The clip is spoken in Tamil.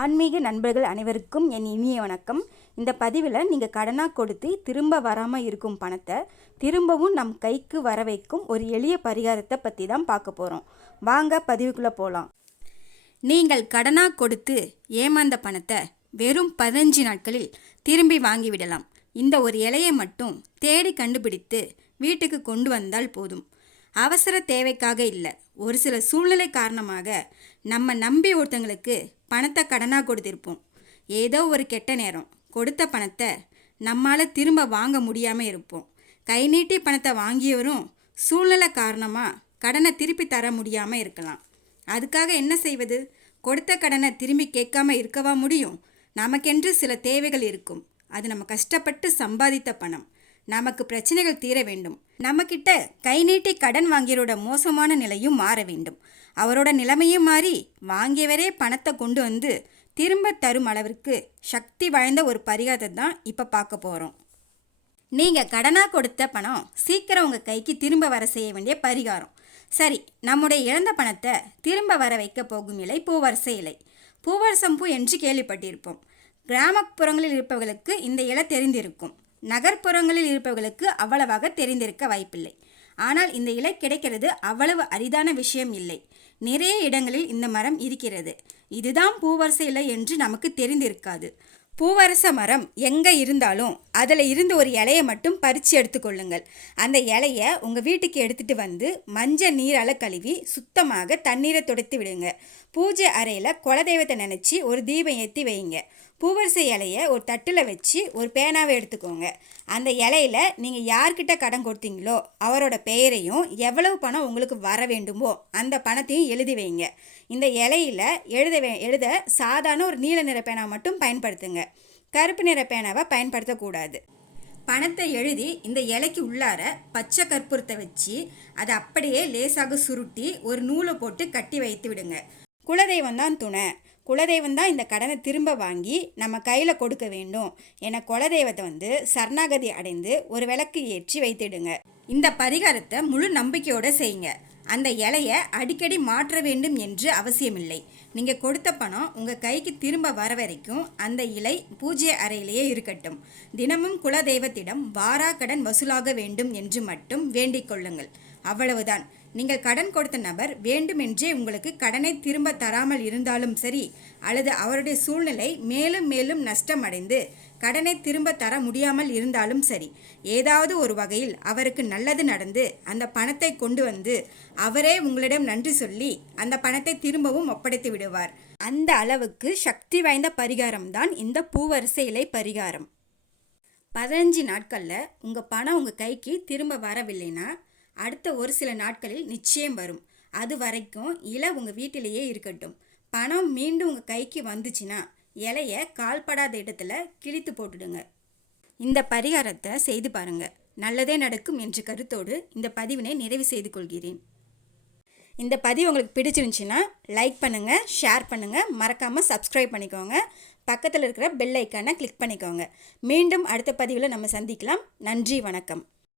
ஆன்மீக நண்பர்கள் அனைவருக்கும் என் இனிய வணக்கம். இந்த பதிவில் நீங்கள் கடனாக கொடுத்து திரும்ப வராமல் இருக்கும் பணத்தை திரும்பவும் நம் கைக்கு வர வைக்கும் ஒரு எளிய பரிகாரத்தை பற்றி தான் பார்க்க போகிறோம். வாங்க பதிவுக்குள்ளே போகலாம். நீங்கள் கடனாக கொடுத்து ஏமாந்த பணத்தை வெறும் 15 நாட்களில் திரும்பி வாங்கிவிடலாம். இந்த ஒரு இலையை மட்டும் தேடி கண்டுபிடித்து வீட்டுக்கு கொண்டு வந்தால் போதும். அவசர தேவைக்காக இல்லை, ஒரு சில சூழ்நிலை காரணமாக நம்ம நம்பி ஒருத்தங்களுக்கு பணத்தை கடனாக கொடுத்திருப்போம். ஏதோ ஒரு கெட்ட நேரம் கொடுத்த பணத்தை நம்மால் திரும்ப வாங்க முடியாமல் இருப்போம். கை நீட்டி பணத்தை வாங்கியவரும் சூழ்நிலை காரணமாக கடனை திருப்பி தர முடியாமல் இருக்கலாம். அதுக்காக என்ன செய்வது? கொடுத்த கடனை திரும்பி கேட்காம இருக்கவா முடியும்? நமக்கென்று சில தேவைகள் இருக்கும். அது நம்ம கஷ்டப்பட்டு சம்பாதித்த பணம். நமக்கு பிரச்சனைகள் தீர வேண்டும். நம்மக்கிட்ட கை நீட்டி கடன் வாங்கியவரோட மோசமான நிலையும் மாற வேண்டும். அவரோட நிலைமையும் மாறி வாங்கியவரே பணத்தை கொண்டு வந்து திரும்ப தரும் அளவிற்கு சக்தி வாய்ந்த ஒரு பரிகாரத்தை தான் இப்போ பார்க்க போகிறோம். நீங்கள் கடனாக கொடுத்த பணம் சீக்கிரம் உங்கள் கைக்கு திரும்ப வர செய்ய வேண்டிய பரிகாரம். சரி, நம்முடைய இழந்த பணத்தை திரும்ப வர வைக்க போகும் இலை பூவரச இலை. பூவரசம் பூ என்று கேள்விப்பட்டிருப்போம். கிராமப்புறங்களில் இருப்பவர்களுக்கு இந்த இலை தெரிந்திருக்கும். நகர்ப்புறங்களில் இருப்பவர்களுக்கு அவ்வளவாக தெரிந்திருக்க வாய்ப்பில்லை. ஆனால் இந்த இலை கிடைக்கிறது அவ்வளவு அரிதான விஷயம் இல்லை. நிறைய இடங்களில் இந்த மரம் இருக்கிறது. இதுதான் பூவரச இலை என்று நமக்கு தெரிந்திருக்காது. பூவரச மரம் எங்கே இருந்தாலும் அதில் இருந்து ஒரு இலையை மட்டும் பறித்து எடுத்துக்கொள்ளுங்கள். அந்த இலையை உங்கள் வீட்டுக்கு எடுத்துகிட்டு வந்து மஞ்சள் நீரால் கழுவி சுத்தமாக தண்ணீரை துடைத்து விடுங்க. பூஜை அறையில் குலதெய்வத்தை நினச்சி ஒரு தீபம் ஏற்றி வைங்க. பூவரச இலையை ஒரு தட்டில் வச்சு ஒரு பேனாவை எடுத்துக்கோங்க. அந்த இலையில் நீங்கள் யார்கிட்ட கடன் கொடுத்தீங்களோ அவரோட பெயரையும் எவ்வளவு பணம் உங்களுக்கு வர வேண்டுமோ அந்த பணத்தையும் எழுதி வைங்க. இந்த இலையில் எழுத சாதாரண ஒரு நீல நிற பேனாவை மட்டும் பயன்படுத்துங்க. கருப்பு நிற பேனாவை பயன்படுத்தக்கூடாது. பணத்தை எழுதி இந்த இலைக்கு உள்ளார பச்சை கற்பூரத்தை வச்சு அதை அப்படியே லேசாக சுருட்டி ஒரு நூலை போட்டு கட்டி வைத்து விடுங்க. குலதெய்வம் தான் துணை. குலதெய்வம் தான் இந்த கடனை திரும்ப வாங்கி நம்ம கையில் கொடுக்க வேண்டும் என குலதெய்வத்தை சரணாகதி அடைந்து ஒரு விளக்கு ஏற்றி வைத்திடுங்க. இந்த பரிகாரத்தை முழு நம்பிக்கையோடு செய்யுங்க. அந்த இலையை அடிக்கடி மாற்ற வேண்டும் என்று அவசியமில்லை. நீங்கள் கொடுத்த பணம் உங்கள் கைக்கு திரும்ப வர வரைக்கும் அந்த இலை பூஜை அறையிலேயே இருக்கட்டும். தினமும் குலதெய்வத்திடம் வாராக்கடன் வசூலாக வேண்டும் என்று மட்டும் வேண்டிக் கொள்ளுங்கள். அவ்வளவுதான். நீங்கள் கடன் கொடுத்த நபர் வேண்டுமென்றே உங்களுக்கு கடனை திரும்ப தராமல் இருந்தாலும் சரி, அல்லது அவருடைய சூழ்நிலை மேலும் மேலும் நஷ்டமடைந்து கடனை திரும்ப தர முடியாமல் இருந்தாலும் சரி, ஏதாவது ஒரு வகையில் அவருக்கு நல்லது நடந்து அந்த பணத்தை கொண்டு வந்து அவரே உங்களிடம் நன்றி சொல்லி அந்த பணத்தை திரும்பவும் ஒப்படைத்து விடுவார். அந்த அளவுக்கு சக்தி வாய்ந்த பரிகாரம் தான் இந்த பூவரச இலை பரிகாரம். 15 நாட்களில் உங்கள் பணம் உங்கள் கைக்கு திரும்ப வரவில்லைன்னா அடுத்த ஒரு சில நாட்களில் நிச்சயம் வரும். அது வரைக்கும் இலை உங்கள் வீட்டிலேயே இருக்கட்டும். பணம் மீண்டும் உங்கள் கைக்கு வந்துச்சுன்னா இலையை கால்படாத இடத்துல கிழித்து போட்டுடுங்க. இந்த பரிகாரத்தை செய்து பாருங்கள். நல்லதே நடக்கும் என்ற கருத்தோடு இந்த பதிவினை நிறைவு செய்து கொள்கிறேன். இந்த பதிவு உங்களுக்கு பிடிச்சிருந்துச்சுன்னா லைக் பண்ணுங்கள், ஷேர் பண்ணுங்கள், மறக்காமல் சப்ஸ்கிரைப் பண்ணிக்கோங்க. பக்கத்தில் இருக்கிற பெல் ஐக்கானை கிளிக் பண்ணிக்கோங்க. மீண்டும் அடுத்த பதிவில் நம்ம சந்திக்கலாம். நன்றி, வணக்கம்.